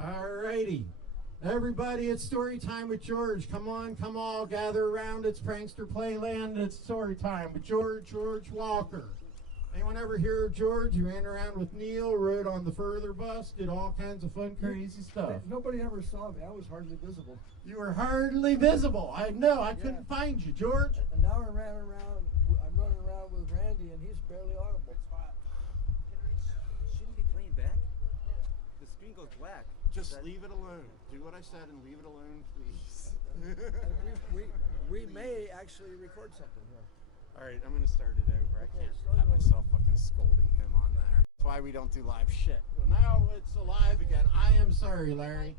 Alrighty. Everybody, it's story time with George. Come on, come all, gather around. It's Prankster Playland. It's story time with George Walker. Anyone ever hear of George? He ran around with Neil, rode on the further bus, did all kinds of fun, crazy stuff. Nobody ever saw me. I was hardly visible. You were hardly visible. I know. I couldn't find you, George. And now I'm running around with Randy, and he's barely audible. Shouldn't be playing back. The screen goes black. Just leave it alone. Do what I said and leave it alone, please. we may actually record something here. All right, I'm going to start it over. Okay, I can't start have it over. myself fucking scolding him on there. That's why we don't do live shit. Well, now it's alive again. I am sorry, Larry.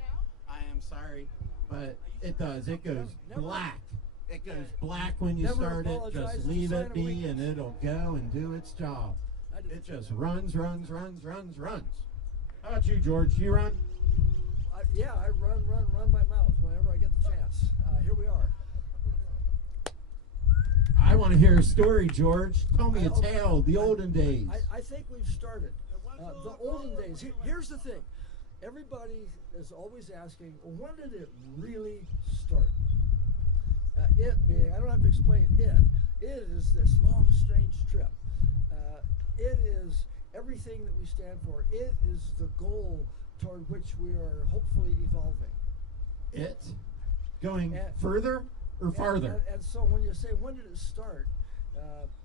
I am sorry, but it does. It goes black. It goes black when you start it. Just leave it be, and it'll go and do its job. It just runs. How about you, George? Do you run? Yeah, I run my mouth whenever I get the chance. Here we are. I want to hear a story, George. Tell me a tale, the olden days. I think we've started. The olden days. Here's the thing. Everybody is always asking, well, when did it really start? It being, I don't have to explain it. It is this long, strange trip. It is everything that we stand for. It is the goal toward which we are hopefully evolving. It? Going further or farther? And so when you say, when did it start?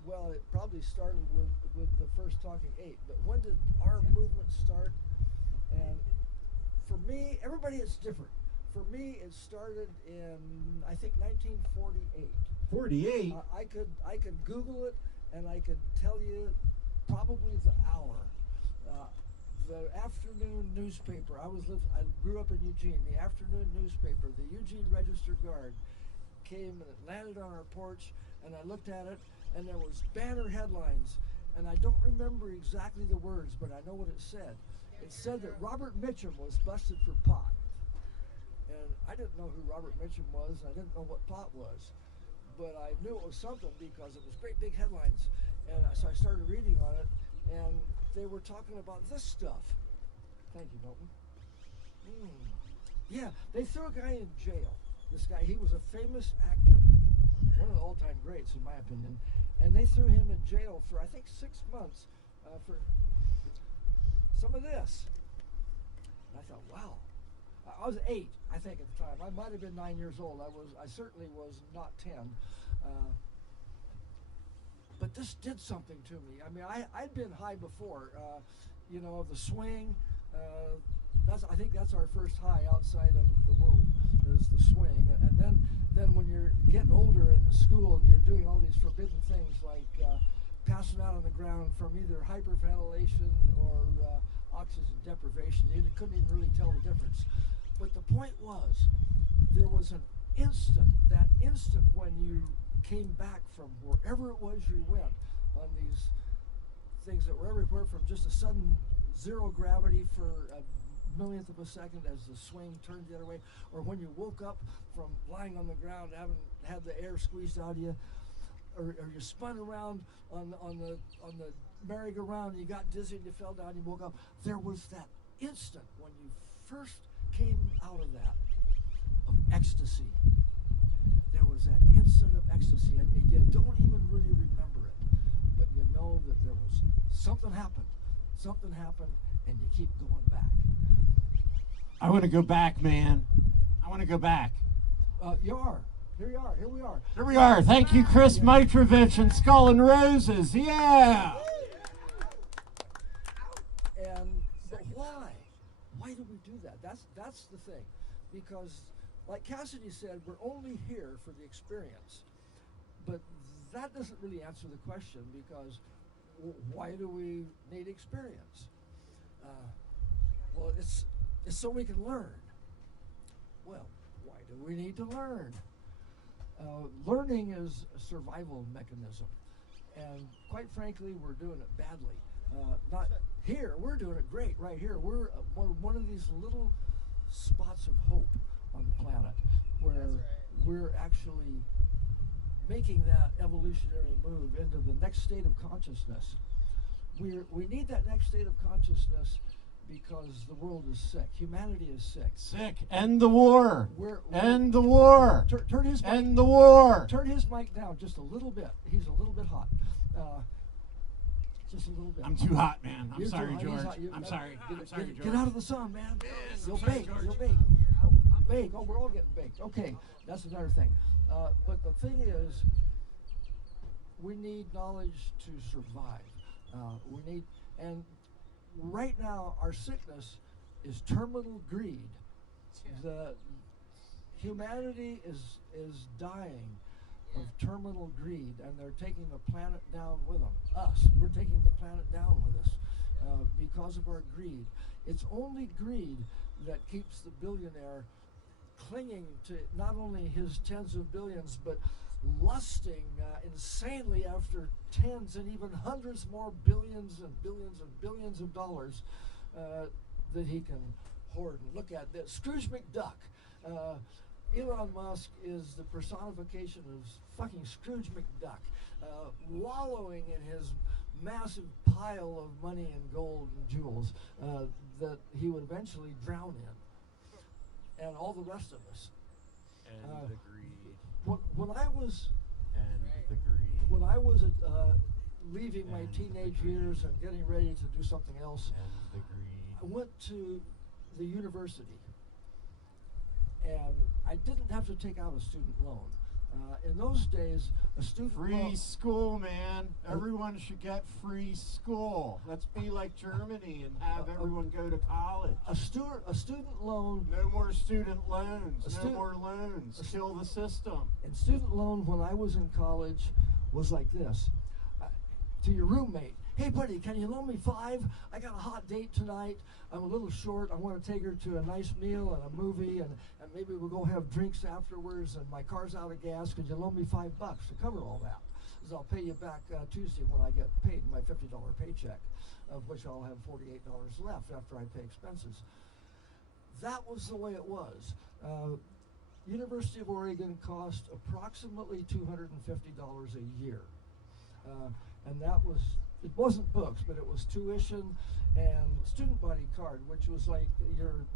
Well, it probably started with the first Talking Ape. But when did our movement start? And for me, everybody is different. For me, it started in, I think, 1948. 48? I could Google it, and I could tell you probably the hour. The afternoon newspaper. I grew up in Eugene. The afternoon newspaper, the Eugene Register Guard, came and it landed on our porch, and I looked at it, and there was banner headlines, and I don't remember exactly the words, but I know what it said. It said that Robert Mitchum was busted for pot. And I didn't know who Robert Mitchum was. I didn't know what pot was. But I knew it was something because it was great big headlines. And so I started reading on it, and they were talking about this stuff. Thank you, Milton. Yeah, they threw a guy in jail. This guy, he was a famous actor, one of the all-time greats in my opinion. And they threw him in jail for, I think, 6 months for some of this. And I thought, wow. I was 8, I think, at the time. I might have been 9 years old. I certainly was not 10. But this did something to me. I mean, I'd been high before, you know, the swing. I think that's our first high outside of the womb, is the swing. And then when you're getting older in the school and you're doing all these forbidden things like passing out on the ground from either hyperventilation or oxygen deprivation, you couldn't even really tell the difference. But the point was, there was an instant, that instant when you came back from wherever it was you went on these things that were everywhere from just a sudden zero gravity for a millionth of a second as the swing turned the other way, or when you woke up from lying on the ground having had the air squeezed out of you, or you spun around on the merry-go-round and you got dizzy and you fell down and you woke up. There was that instant when you first came out of that, of ecstasy. There was that instant of ecstasy, and you don't even really remember it, but you know that there was something happened, and you keep going back. I want to go back, man. I want to go back. You are. Here we are. Here we are. Thank you, Chris Mitrovich and Skull and Roses. Yeah. But why? Why do we do that? That's the thing. Because, like Cassidy said, we're only here for the experience. But that doesn't really answer the question, because why do we need experience? Well, it's so we can learn. Well, why do we need to learn? Learning is a survival mechanism. And quite frankly, we're doing it badly. Not here, we're doing it great right here. We're one of these little spots of hope on the planet where we're actually making that evolutionary move into the next state of consciousness. We need that next state of consciousness because because the world is sick. Humanity is sick. Sick. End the war. End the war. Turn his End the war. Turn his mic down just a little bit. He's a little bit hot. Just a little bit. I'm too hot, man. I'm You're sorry, too hot. George. I'm sorry. I'm sorry, George. Get out of the sun, man. You'll bake. You'll bake. Bake. Oh, we're all getting baked. Okay, that's another thing. But the thing is, we need knowledge to survive. And right now, our sickness is terminal greed. The humanity is dying of terminal greed, and they're taking the planet down with them. We're taking the planet down with us because of our greed. It's only greed that keeps the billionaire clinging to not only his tens of billions, but lusting insanely after tens and even hundreds more billions and billions and billions of dollars that he can hoard. And look at this, Scrooge McDuck. Elon Musk is the personification of fucking Scrooge McDuck, wallowing in his massive pile of money and gold and jewels that he would eventually drown in, and all the rest of us. And the greed. When I was leaving my teenage years and getting ready to do something else, I went to the university. And I didn't have to take out a student loan. In those days, a student loan... Free school, man. Everyone should get free school. Let's be like Germany and have everyone go to college. A student loan... No more student loans. No more loans. Kill the system. And student loan, when I was in college, was like this. To your roommate, hey buddy, can you loan me $5? I got a hot date tonight. I'm a little short. I want to take her to a nice meal and a movie, and maybe we'll go have drinks afterwards, and my car's out of gas. Could you loan me $5 to cover all that? Because I'll pay you back Tuesday when I get paid my $50 paycheck, of which I'll have $48 left after I pay expenses. That was the way it was. University of Oregon cost approximately $250 a year. And that was... It wasn't books, but it was tuition and student body card, which was like your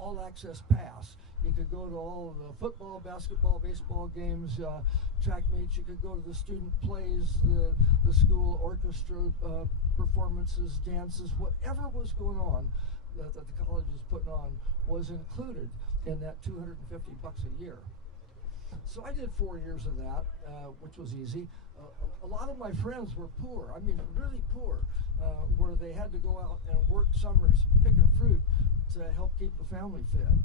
all-access pass. You could go to all the football, basketball, baseball games, track meets. You could go to the student plays, the school orchestra performances, dances, whatever was going on that the college was putting on was included in that $250 a year. So I did 4 years of that, which was easy. A lot of my friends were poor, I mean really poor, where they had to go out and work summers picking fruit to help keep the family fed.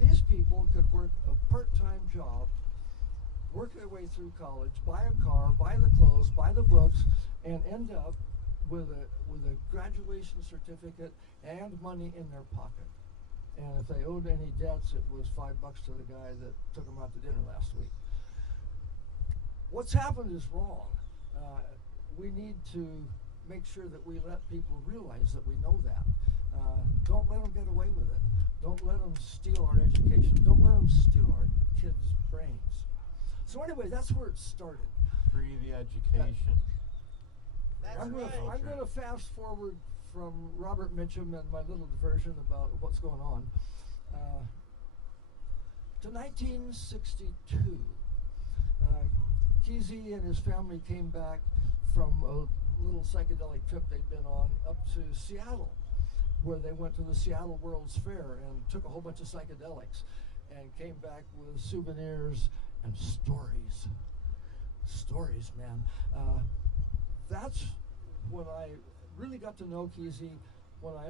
These people could work a part-time job, work their way through college, buy a car, buy the clothes, buy the books, and end up with a graduation certificate and money in their pocket. And if they owed any debts, it was $5 to the guy that took them out to dinner last week. What's happened is wrong. We need to make sure that we let people realize that we know that. Don't let them get away with it. Don't let them steal our education. Don't let them steal our kids' brains. So anyway, that's where it started. Free the education. I'm going to fast forward from Robert Mitchum and my little diversion about what's going on to 1962. Kesey and his family came back from a little psychedelic trip they'd been on up to Seattle, where they went to the Seattle World's Fair and took a whole bunch of psychedelics and came back with souvenirs and stories. Stories, man. That's when I really got to know Kesey, when I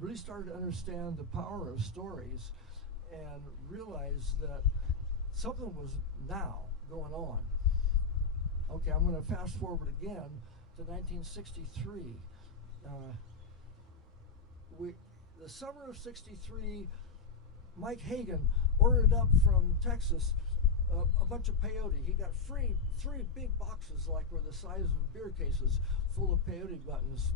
really started to understand the power of stories and realized that something was now going on. Okay, I'm going to fast forward again to 1963. The summer of '63, Mike Hagan ordered up from Texas a bunch of peyote. He got three big boxes, like were the size of beer cases, full of peyote buttons,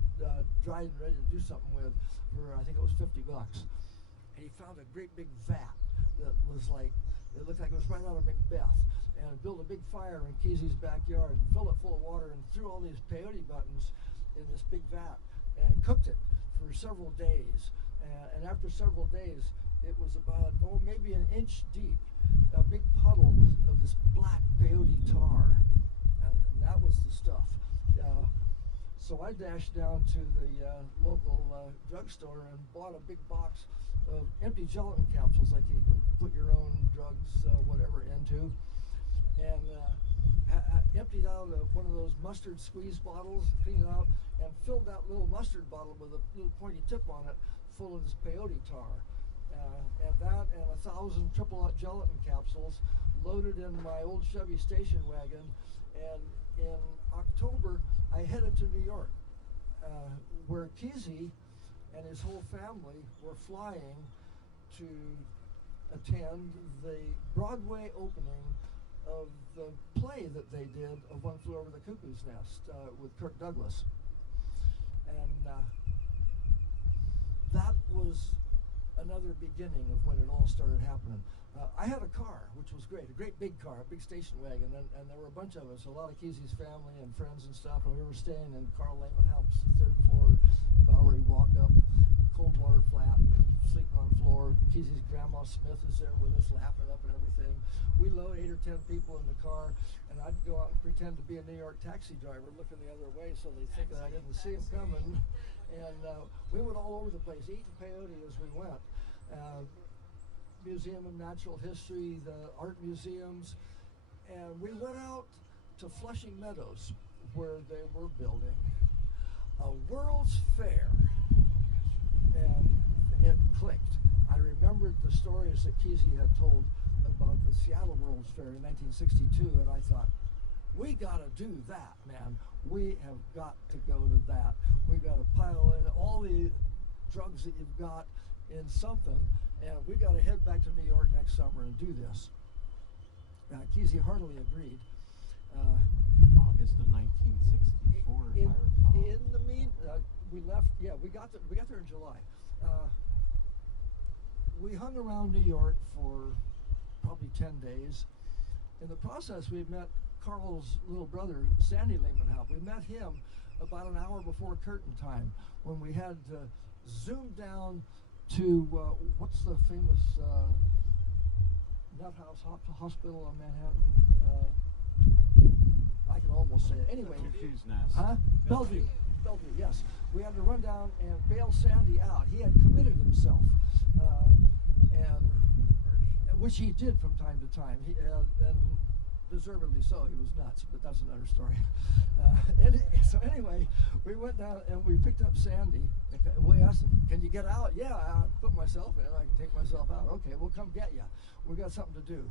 dried and ready to do something with, for I think it was $50. And he found a great big vat that was like, it looked like it was right out of Macbeth, and built a big fire in Kesey's backyard and filled it full of water and threw all these peyote buttons in this big vat and cooked it for several days. And after several days, it was about, maybe an inch deep, a big puddle of this black peyote tar. And that was the stuff. So I dashed down to the local drugstore and bought a big box of empty gelatin capsules, like you can put your own drugs, whatever, into. And emptied out one of those mustard squeeze bottles, cleaned it out, and filled that little mustard bottle with a little pointy tip on it full of this peyote tar. And that and 1,000 triple gelatin capsules loaded in my old Chevy station wagon. And in October, I headed to New York, where Kesey and his whole family were flying to attend the Broadway opening of the play that they did of One Flew Over the Cuckoo's Nest with Kirk Douglas. And that was another beginning of when it all started happening. I had a car, which was great, a great big car, a big station wagon, and there were a bunch of us, a lot of Kesey's family and friends and stuff, and we were staying in Carl Lehmanhaupt's third floor Bowery walk-up, cold water flat, sleeping on the floor. Kesey's grandma Smith is there with us, laughing up and everything. We load 8 or 10 people in the car, and I'd go out and pretend to be a New York taxi driver, looking the other way so they think that I didn't see them coming. And we went all over the place, eating peyote as we went. Museum of Natural History, the art museums, and we went out to Flushing Meadows, where they were building a World's Fair, and it clicked. I remembered the stories that Kesey had told about the Seattle World's Fair in 1962, and I thought, we gotta do that, man. We have got to go to that. We gotta pile in all the drugs that you've got in something, and we got to head back to New York next summer and do this. Kesey heartily agreed. August of 1964, if I recall. In the we left. Yeah, we got there in July. We hung around New York for probably 10 days. In the process, we met Carl's little brother, Sandy Lehmanhaupt. We met him about an hour before curtain time, when we had to zoom down to what's the famous nut house hospital in Manhattan? I can almost say it. Anyway, Cuckoo's Nest. Huh? Bellevue, yes. We had to run down and bail Sandy out. He had committed himself, and which he did from time to time. And deservedly so. He was nuts, but that's another story. So anyway, we went down and we picked up Sandy. We asked him, "Can you get out?" "Yeah, I put myself in. I can take myself out." "Okay, we'll come get you. We got something to do."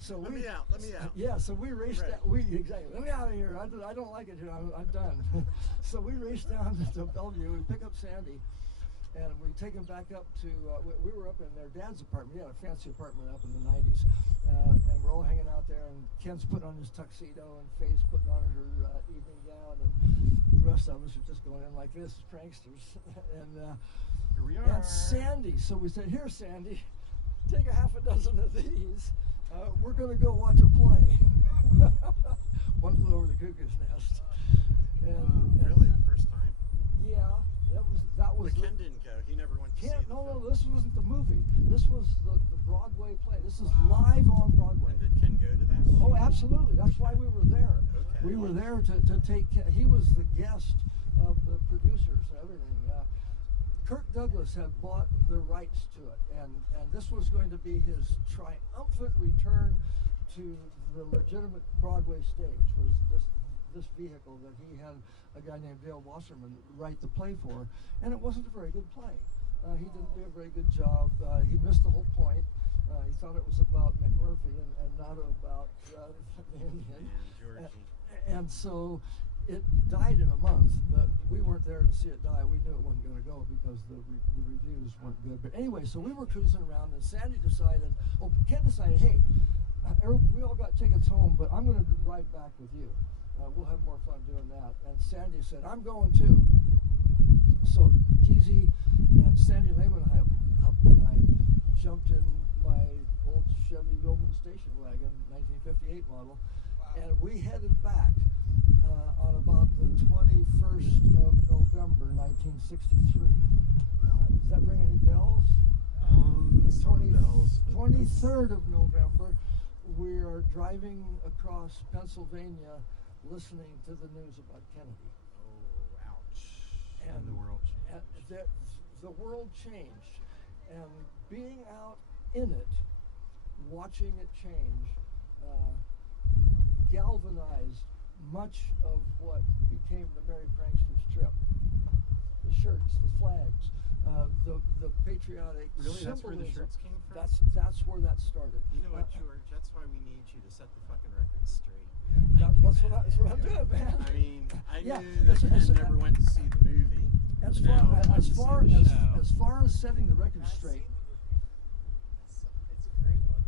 So Let we me out. Let me out. Yeah, so we raced down. Exactly. "Let me out of here. I don't like it here. I'm done." So we raced down to Bellevue. We pick up Sandy, and we take him back up to. We were up in their dad's apartment. He had a fancy apartment up in the '90s, and we're all hanging out there. And Ken's putting on his tuxedo, and Faye's putting on her evening gown, and the rest of us are just going in like this as pranksters. And here we are. And Sandy. So we said, "Here, Sandy, take a half a dozen of these. We're going to go watch a play." One Flew Over the Cuckoo's Nest. And Really, the first time? Yeah, that was. But Ken didn't go. He never went to see the No, film. this wasn't the movie. This was the Broadway play. This is live on Broadway. And did Ken go to that? Oh, absolutely. That's why we were there. Okay. We were there to take. He was the guest of the producers and everything. Kirk Douglas had bought the rights to it, and this was going to be his triumphant return to the legitimate Broadway stage. Was this vehicle that he had a guy named Dale Wasserman write the play for, and it wasn't a very good play. He didn't do a very good job. He missed the whole point. He thought it was about McMurphy and not about the Indian. And so it died in a month, but we weren't there to see it die. We knew it wasn't going to go because the reviews weren't good. But anyway, so we were cruising around, and Sandy decided, Ken decided, "Hey, we all got tickets home, but I'm going to ride back with you. We'll have more fun doing that." And Sandy said, "I'm going too." So Kesey and Sandy Lehmanhaupt and I jumped in my old Chevy Yeoman station wagon, 1958 model, and we headed back on about the 21st of November, 1963. Does that ring any bells? Some bells. but 23rd of November, we are driving across Pennsylvania listening to the news about Kennedy. Oh, ouch. And the world changed. The world changed. And being out in it, watching it change, galvanized much of what became the Merry Pranksters trip. The shirts, the flags, the patriotic Really, symbolism. that's where the shirts came from? That's where that started. You know what, George? That's why we need you to set the fucking record straight. That's what I'm doing, man. I mean, I Yeah, knew that it's- Ken never went to see the movie. As but now he went as to see far the as show. as far as setting the record straight. It's a great one.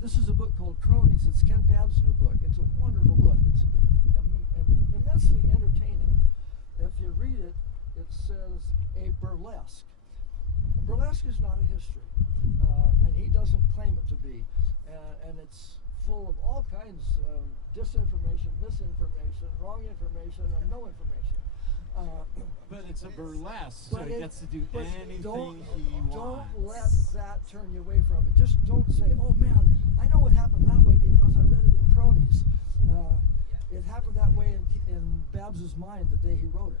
This is a book called Cronies. It's Ken Babb's new book. It's a wonderful book. It's immensely entertaining. If you read it, it says a burlesque. A burlesque is not a history, and he doesn't claim it to be. And it's full of all kinds of disinformation, misinformation, wrong information, and no information. But it's a burlesque, so But he it- gets to do but anything don't wants. let that turn you away from it. Just don't say, "Oh man, I know it happened that way because I read it in Cronies." It happened that way in Babbs's mind the day he wrote it,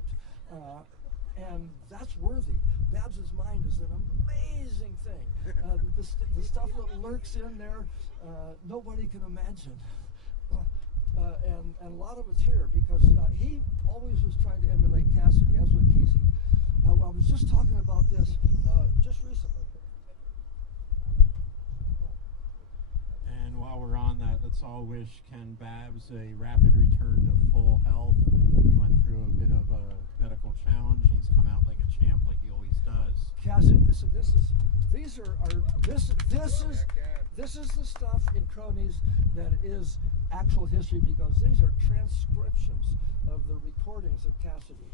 and that's worthy. Babbs's mind is an amazing thing. The stuff that lurks in there, nobody can imagine. And a lot of it's here because he always was trying to emulate Cassidy, as with Kesey. I was just talking about this just recently. And while we're on that, let's all wish Ken Babbs a rapid return to full health. He went through a bit of a medical challenge, and he's come out like a champ, like he always does. Cassidy, this is the stuff in Cronies that is actual history because these are transcriptions of the recordings of Cassidy.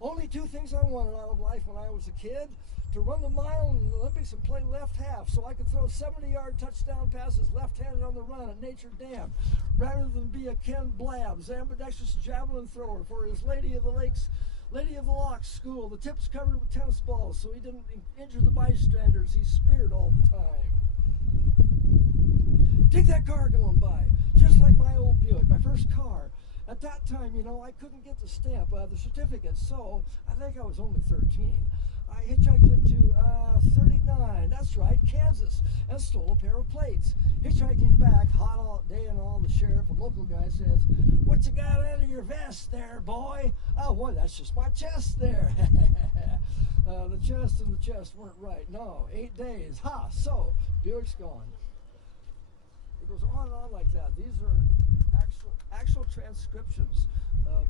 Only two things I wanted out of life when I was a kid: to run the mile in the Olympics and play left half so I could throw 70-yard touchdown passes left-handed on the run at Nature Dam, rather than be a Ken Babbs, ambidextrous javelin thrower for his Lady of the Locks school, the tips covered with tennis balls so he didn't injure the bystanders he speared all the time. Dig that car going by, just like my old Buick, my first car. At that time, I couldn't get the stamp, the certificate, so I think I was only 13. I hitchhiked into 39, that's right, Kansas, and stole a pair of plates. Hitchhiking back, hot all day and all, the sheriff, a local guy says, "What you got under your vest there, boy?" "Oh, boy, that's just my chest there." The chest and the chest weren't right. No, 8 days. Ha, so, Buick's gone. It goes on and on like that. These are actual transcriptions of,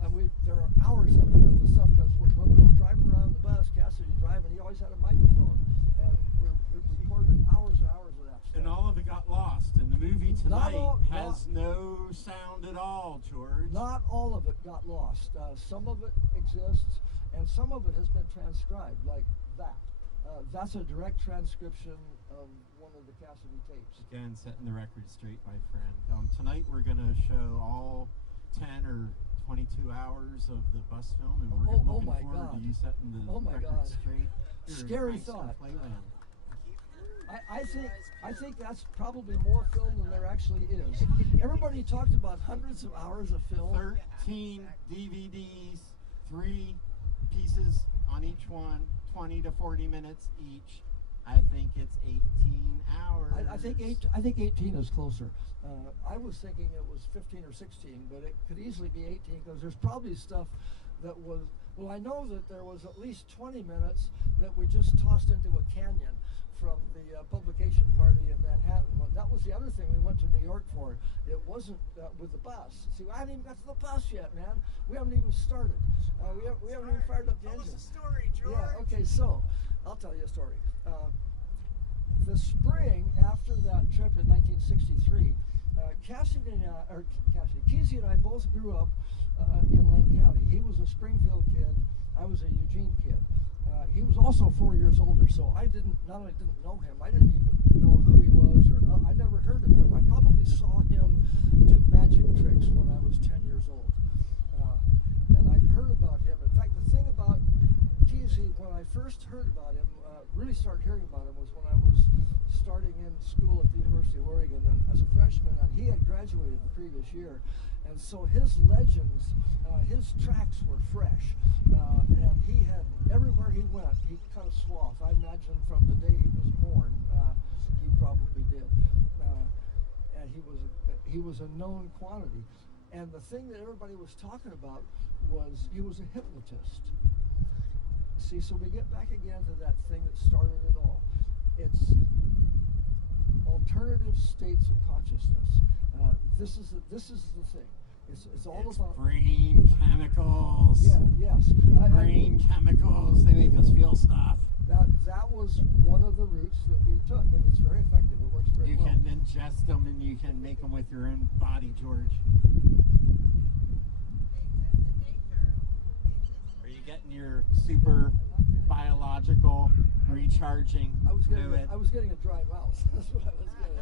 and there are hours of it, of the stuff, because when we were driving around the bus, Cassidy driving, he always had a microphone, and we recorded hours and hours of that stuff. And all of it got lost, and the movie tonight has no sound at all, George. Not all of it got lost. Some of it exists, and some of it has been transcribed, like that. That's a direct transcription of one of the Cassidy tapes. Again, setting the record straight, my friend. Tonight we're going to show all 10 or 22 hours of the bus film, and we're looking my forward God. to you setting the Oh my record God. straight. Here in Scary Prankster thought. Playland. I think that's probably more film than there actually is. Everybody talked about hundreds of hours of film. 13 DVDs, 3 pieces on each one, 20 to 40 minutes each. I think it's 18 hours. I think 18 is closer. I was thinking it was 15 or 16, but it could easily be 18 because there's probably stuff that was. Well, I know that there was at least 20 minutes that we just tossed into a canyon from the publication party in Manhattan. Well, that was the other thing we went to New York for. It wasn't with the bus. See, I haven't even got to the bus yet, man. We haven't even started. We haven't even fired up the engine. Tell us a story, George. Yeah. Okay. So, I'll tell you a story. The spring after that trip in 1963, Kesey and I both grew up in Lane County. He was a Springfield kid. I was a Eugene kid. He was also 4 years older, so I not only didn't know him, I didn't even know who he was, or I never heard of him. I probably saw him do magic tricks when I was 10 years old. And I'd heard about him. In fact, the thing about Kesey, when I first heard about him, really started hearing about him, was when I was starting in school at the University of Oregon and as a freshman, and he had graduated the previous year. And so his legends, his tracks were fresh, and he had, everywhere he went, he cut a swath. I imagine from the day he was born, he probably did. And he was a known quantity. And the thing that everybody was talking about was he was a hypnotist. See, so we get back again to that thing that started it all. It's alternative states of consciousness. This is the thing. It's all about brain chemicals. Yeah, yes. Brain chemicals. They make us feel stuff. That was one of the routes that we took, and it's very effective. It works very well. You can ingest them, and you can make them with your own body, George. Are you getting your super biological recharging fluid? I was getting a dry mouth. That's what I was getting.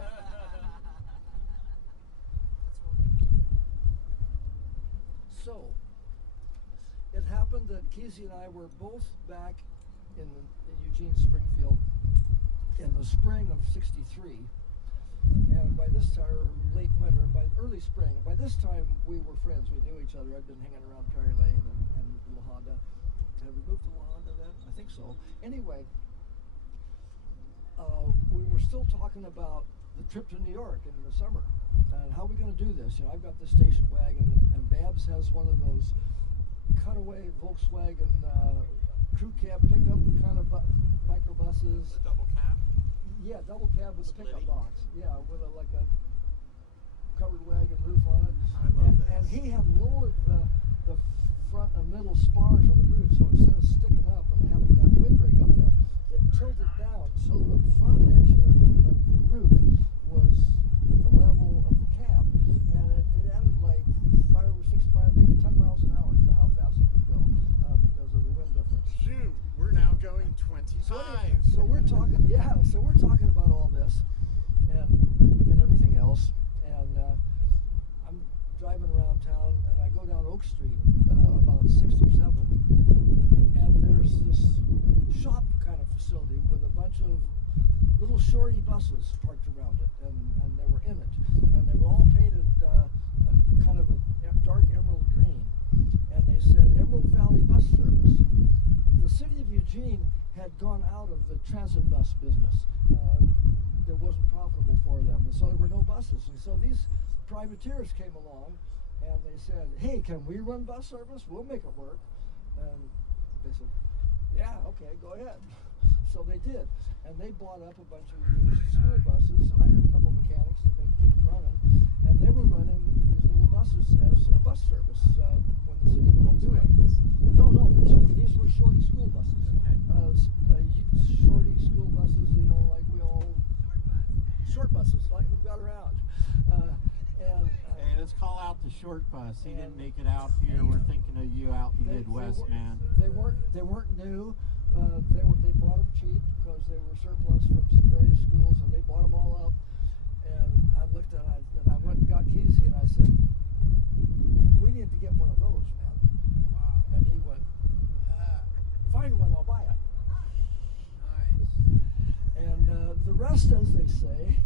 So, it happened that Kesey and I were both back in Eugene, Springfield, in the spring of '63, and by this time, or late winter, by early spring, by this time we were friends. We knew each other. I'd been hanging around Perry Lane and La Honda. Had we moved to La Honda then? I think so. Anyway, we were still talking about the trip to New York in the summer. And how are we going to do this? You know, I've got the station wagon, and Babs has one of those cutaway Volkswagen crew cab pickup kind of microbuses. The double cab? Yeah, double cab with a pickup Splitty. box. Yeah, with like a covered wagon roof on it. I love this. And he had lowered the front and middle spars on the roof, so instead of sticking up and having that windbreak up there, it tilted down, so the front edge of the roof was at the level of the cab, and it added like 5 or 6 miles, maybe 10 miles an hour to how fast it could go because of the wind difference. Zoom. We're now going 25. So we're talking, so we're talking about all this and everything else, and I'm driving around town, and I go down Oak Street about 6th or 7th, and there's this shop kind of facility with a bunch of little shorty buses parked around it, and they were in it, and they were all painted a kind of a dark emerald green, and they said Emerald Valley Bus Service. The city of Eugene had gone out of the transit bus business. That wasn't profitable for them, and so there were no buses, and so these privateers came along, and they said, hey, can we run bus service? We'll make it work. And they said, yeah, okay, go ahead. So they did, and they bought up a bunch of used school buses, hired a couple of mechanics to keep them running, and they were running these little buses as a bus service when the city wouldn't do it. No, these were shorty school buses. Shorty school buses, you know, like we all short buses, like we've got around. Hey, let's call out the short bus. He didn't make it out here. We're thinking of you out in the Midwest, man. They weren't new. They bought them cheap because they were surplus from some various schools, and they bought them all up. And I looked at it, and I went and got Kesey, and I said, we need to get one of those, man. Wow. And he went, find one, I'll buy it. Nice. And the rest, as they say.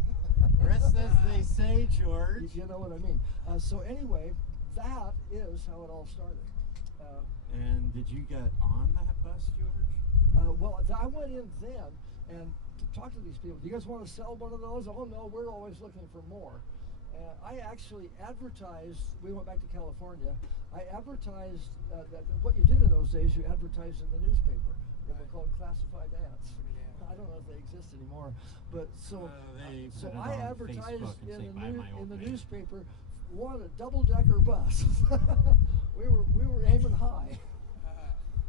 Rest as they say, George. You know what I mean. So anyway, that is how it all started. And did you get on that bus, George? Well, I went in then and talked to these people. Do you guys want to sell one of those? Oh no, we're always looking for more. I actually advertised. We went back to California. I advertised that what you did in those days. You advertised in the newspaper. They were called classified ads. I don't know if they exist anymore, but so I advertised in the newspaper, want a double-decker bus. we were aiming high.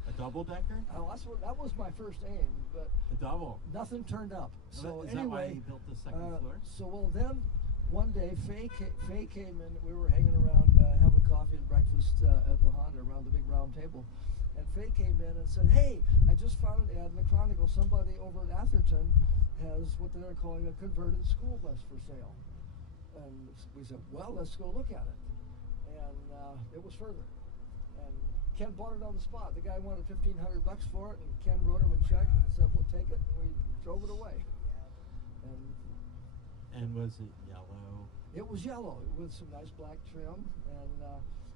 A double-decker? Oh, that was my first aim, but A double. nothing turned up. So Is anyway, that why you built the second floor? So well then, one day Faye came in. We were hanging around having coffee and breakfast at La Honda around the big round table, And Faye came in and said, "Hey, I just found an ad in the Chronicle. Somebody over at Atherton has what they're calling a converted school bus for sale." And we said, "Well, let's go look at it." And it was further. And Ken bought it on the spot. The guy wanted $1,500 for it, and Ken wrote him a check and said, "We'll take it," and we drove it away. And was it yellow? It was yellow with some nice black trim, and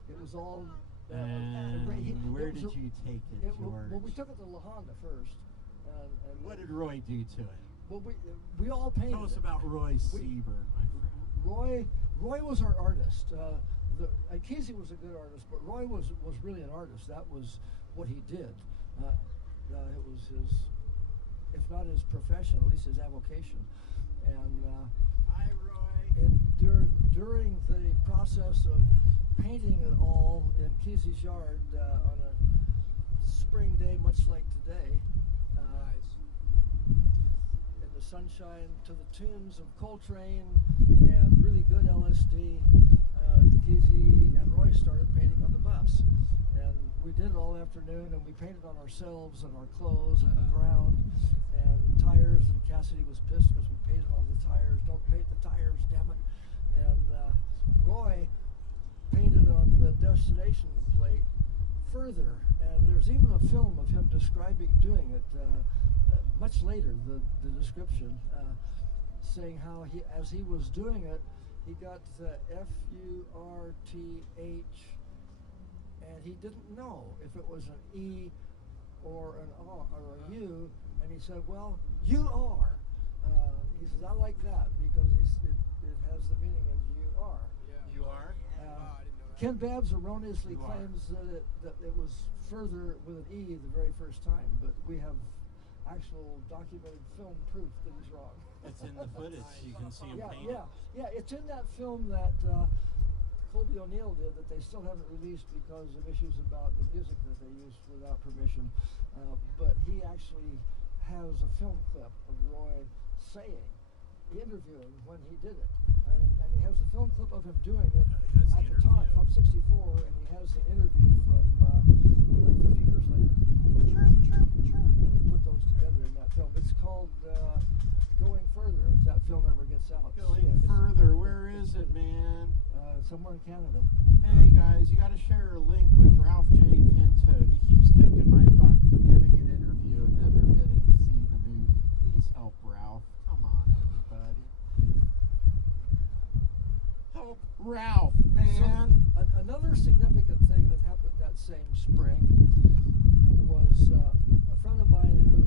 it was all. And where did you take it, George? Well, we took it to La Honda first. And what did Roy do to it? Well, we all painted Tell us it. about Roy Seaburn, my friend. Roy was our artist. Kesey was a good artist, but Roy was really an artist. That was what he did. It was his, if not his profession, at least his avocation. And Hi, Roy. during the process of painting it all in Kesey's yard on a spring day, much like today, in the sunshine, to the tunes of Coltrane and really good LSD, Kesey and Roy started painting on the bus. And we did it all afternoon, and we painted on ourselves and our clothes and the ground and tires. And Cassidy was pissed because we painted on the tires. Don't paint the tires, damn it. And Roy painted on the destination plate further. And there's even a film of him describing doing it much later, the description, saying how as he was doing it, he got the F-U-R-T-H, and he didn't know if it was an E or an R or a U, and he said, "Well, you are." He says, "I like that because it has the meaning of you are." Yeah. You are? I didn't know that. Ken Babbs erroneously You claims that it was further with an E the very first time, but we have actual documented film proof that he's wrong. It's in the footage. You can see him paint. Yeah. It's in that film that Colby O'Neill did that they still haven't released because of issues about the music that they used without permission. But he actually has a film clip of Roy interviewing when he did it. And he has the film clip of him doing it at the time from '64, and he has the interview from like 50 years later. And he put those together in that film. It's called Going Further, if that film ever gets out. Going Further, where is it, man? Somewhere in Canada. Hey guys, you gotta share a link with Ralph J. Pinto. He keeps kicking my butt for giving an interview and never getting to see the movie. Please help Ralph. Come on, everybody. Help Ralph, man. So, another significant thing that happened that same spring was a friend of mine who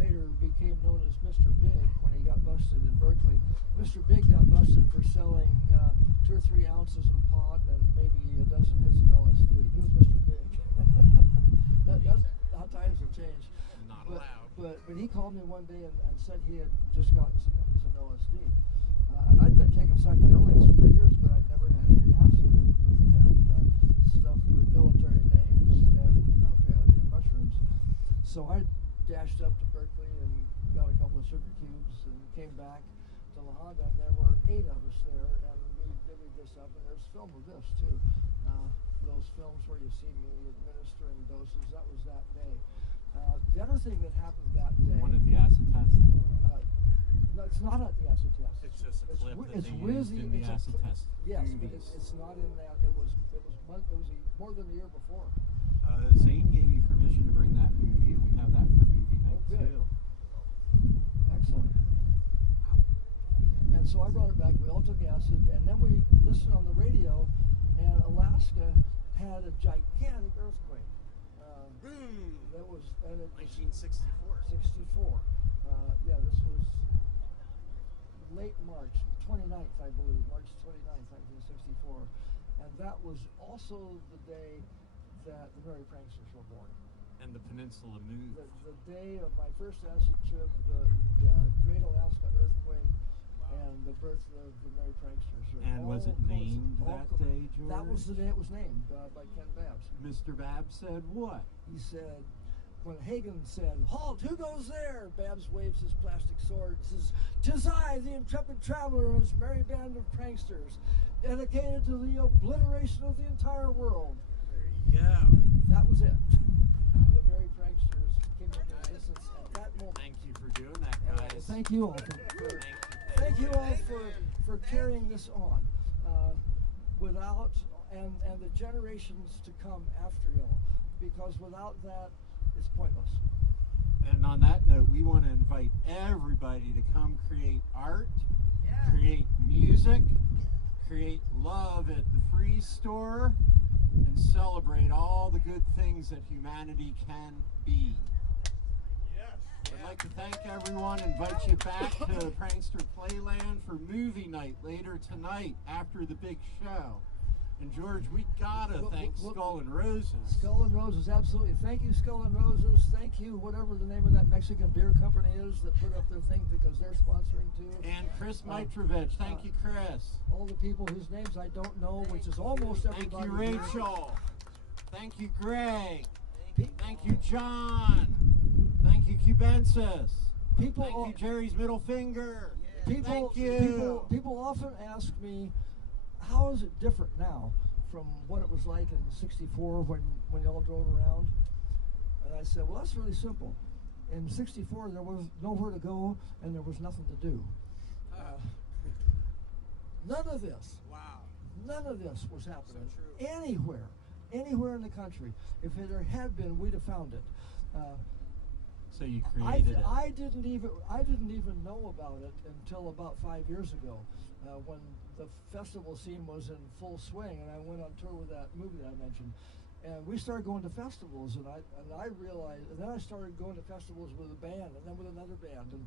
later became known as Mr. Big when he got busted in Berkeley. Mr. Big got busted for selling 2 or 3 ounces of pot and maybe a dozen hits of LSD. He was Mr. Big. That's how times have changed. Not allowed. But he called me one day and said he had just gotten some LSD. And I'd been taking psychedelics for years, but I'd never had any halves of it. We had stuff with military names and peyote and mushrooms. So I dashed up to Berkeley and got a couple of sugar cubes and came back to La Honda, and there were 8 of us there, and we divvied this up, and there's film of this too. Those films where you see me administering doses, that was that day. The other thing that happened that day... One of the acid tests? No, it's not at the acid test. It's just a clip that it's they with used in the acid test. Yes, movies. but it's not in that. It was more than a year before. Zane gave me permission to bring that movie, and we have that for movie night too. Excellent. And so I brought it back. We all took acid, and then we listened on the radio, and Alaska had a gigantic earthquake. Boom. That was 1964. 64. Yeah, this was late March, 29th, I believe, March 29th, 1964. And that was also the day that the Merry Pranksters were born. And the peninsula moved. The day of my first acid trip, the Great Alaska earthquake, and the birth of the Merry Pranksters. And was it named that day, George? That was the day it was named by Ken Babbs. Mr. Babbs said what? He said, when Hagen said, "Halt, who goes there?" Babbs waves his plastic sword and says, "'Tis I, the intrepid traveler and his merry band of pranksters, dedicated to the obliteration of the entire world." There you go. And that was it. thank you all thank you all for carrying this on without and the generations to come after y'all, because without that it's pointless. And on that note, we want to invite everybody to come create art, create music, create love at the Free Store, and celebrate all the good things that humanity can be. I'd like to thank everyone, invite you back to Prankster Playland for movie night later tonight after the big show. And George, we gotta thank Skull and Roses. Skull and Roses, absolutely. Thank you, Skull and Roses. Thank you, whatever the name of that Mexican beer company is that put up their thing, because they're sponsoring too. And Chris Mitrovich. Thank you, Chris. All the people whose names I don't know, which is almost everybody. Thank you, Rachel. Thank you, Greg. Thank you, John. Thank you, Cubensis. Thank you, Jerry's middle finger. Thank you. People often ask me, how is it different now from what it was like in '64 when y'all drove around? And I said, well, that's really simple. In '64, there was nowhere to go and there was nothing to do. None of this. Wow. None of this was happening So anywhere in the country. If there had been, we'd have found it. So you created it. I didn't even know about it until about 5 years ago, when the festival scene was in full swing, and I went on tour with that movie that I mentioned. And we started going to festivals, and I realized, and then I started going to festivals with a band, and then with another band, and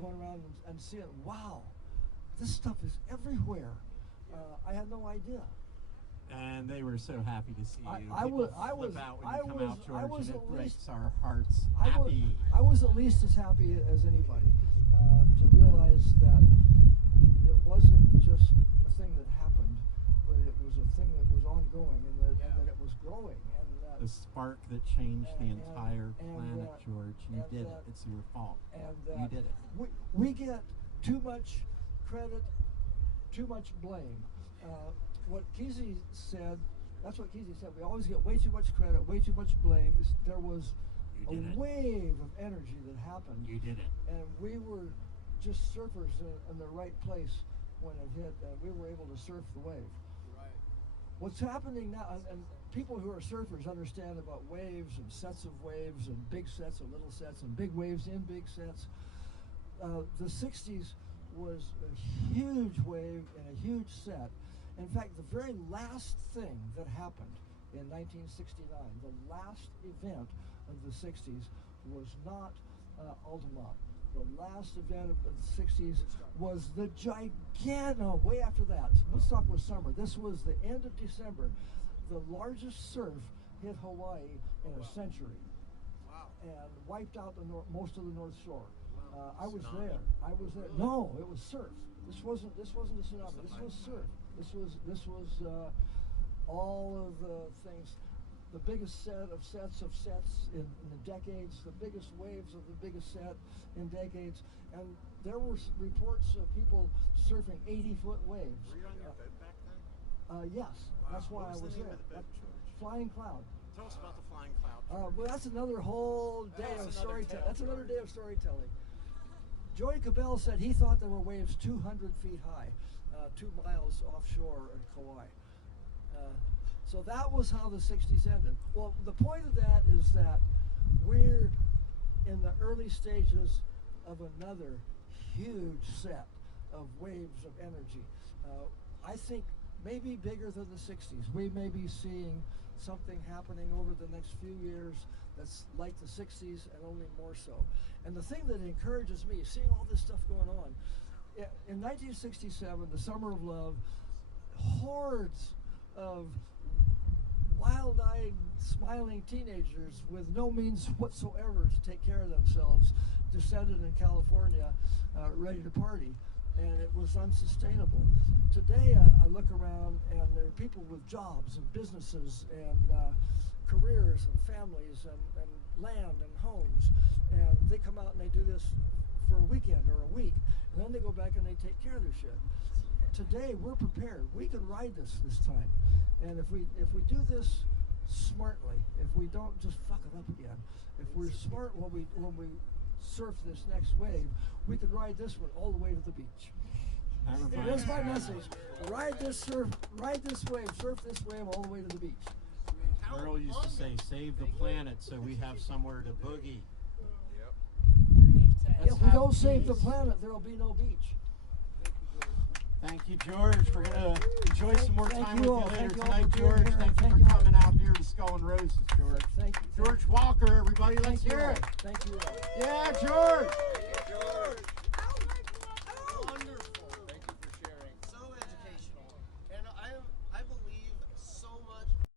going around and seeing, wow, this stuff is everywhere. I had no idea. And they were so happy to see you. I was George, and it breaks our hearts I was at least as happy as anybody to realize that it wasn't just a thing that happened, but it was a thing that was ongoing, and that it was growing. And the spark that changed the entire planet, George. You did it. It's your fault. You did it. We get too much credit, too much blame. What Kesey said, that's what Kesey said. We always get way too much credit, way too much blame. There was a wave of energy that happened. You did it. And we were just surfers in the right place when it hit, and we were able to surf the wave. Right. What's happening now, and people who are surfers understand about waves and sets of waves and big sets and little sets and big waves in big sets. The 60s was a huge wave and a huge set. In fact, the very last thing that happened in 1969, the last event of the 60s was not Altamont. The last event of the 60s was the way after that. Woodstock was summer. This was the end of December. The largest surf hit Hawaii in a century. Wow. And wiped out most of the North Shore. I was Tsunami. there. No, it was surf. This wasn't a tsunami. This was surf. This was all of the things, the biggest set of sets in the decades, the biggest waves of the biggest set in decades, and there were reports of people surfing 80-foot waves. Were you on your boat back then? Yes, Wow. that's why What I was was the name there. of the boat, George? Flying Cloud. Tell us about the Flying Cloud. Well, that's another whole day of storytelling. That's another day of storytelling. Joey Cabell said he thought there were waves 200 feet high, 2 miles offshore in Kauai. So that was how the 60s ended. Well, the point of that is that we're in the early stages of another huge set of waves of energy. I think maybe bigger than the 60s. We may be seeing something happening over the next few years that's like the 60s and only more so. And the thing that encourages me, seeing all this stuff going on, in 1967, the Summer of Love, hordes of wild-eyed, smiling teenagers with no means whatsoever to take care of themselves descended in California, ready to party. And it was unsustainable. Today, I look around and there are people with jobs and businesses and careers and families and land and homes. And they come out and they do this for a weekend or a week. And then they go back and they take care of their shit. Today, we're prepared. We can ride this time. And if we do this smartly, if we don't just fuck it up again, if we're smart when we surf this next wave, we could ride this one all the way to the beach. That's my message. Ride this wave, surf this wave all the way to the beach. Earl used to say, save the planet so we have somewhere to boogie. If we don't save the planet, there'll be no beach. Thank you, George. We're going to enjoy some more time with you later Thank you all tonight, for being George. here. Thank you for coming out here to Skull and Roses, George. Thank you. George Walker, everybody, let's hear it. Thank you all. Yeah, George.